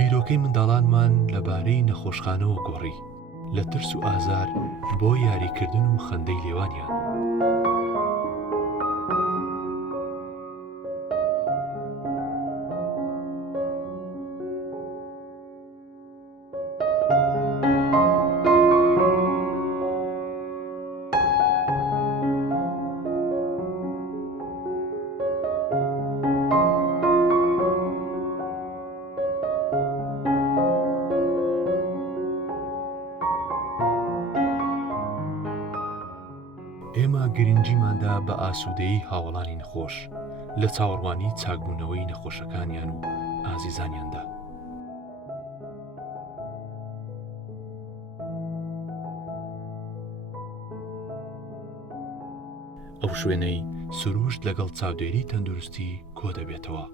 بیرۆکەی منداڵانمان لەبارەی نەخۆشخانەوە گۆڕی لە ترس و ئازار بۆ یاریکردن و خەندەی لێوانیان. ئێمە گرنگیماندا بە ئاسوودەیی هاوڵانی نەخۆش لە چاوەڕوانی چاکبوونەوەی نەخۆشەکانیان و ئازیزانیاندا. ئەو شوێنەی سروشت لەگەڵ چاودێری تەندروستی کۆ دەبێتەوە.